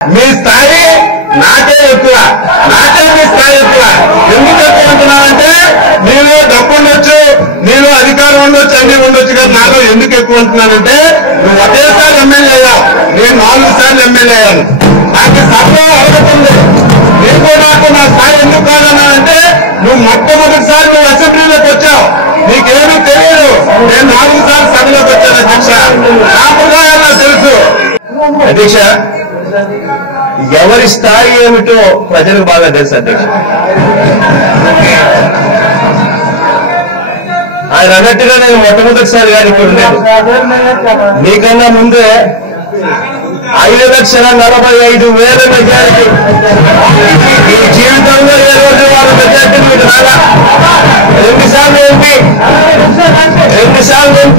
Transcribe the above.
మీ స్థాయి నాకే ఎక్కువ. నాకే మీ స్థాయి ఎక్కువ. ఎందుకు ఎక్కువ అంటున్నానంటే నీలో డబ్బు ఉండొచ్చు నీలో అధికారం ఉండొచ్చు అన్ని ఉండొచ్చు కానీ నాలో ఎందుకు ఎక్కువ అంటున్నానంటే నువ్వు ఒకేసారి ఎమ్మెల్యే అయ్యావు నేను నాలుగు సార్లు ఎమ్మెల్యే అయ్యాను. నాకు సభలో అడగతుంది నీకు నాకు నా స్థాయి ఎందుకు కాదన్నానంటే నువ్వు మొట్టమొదటిసారి నువ్వు అసెంబ్లీలోకి వచ్చావు. నీకేమీ తెలియదు. నేను నాలుగు సార్లు సభలోకి వచ్చాను అధ్యక్ష. నాకుగా నాకు తెలుసు. అధ్యక్ష ఎవరి స్థాయి ఏమిటో ప్రజలకు బాగా తెలుసు అధ్యక్ష. ఆయన అన్నట్టుగా నేను మొట్టమొదటిసారి గారు ఇప్పుడు లేదు మీకన్నా ముందే ఐదు లక్షల నలభై ఐదు వేల మెజారిటీ. ఈ జీవితంలో ఏ రోజు వాళ్ళ మెజారిటీ మీకు రాలా? రెండు ఎంపీ. రెండు ఎంపీ.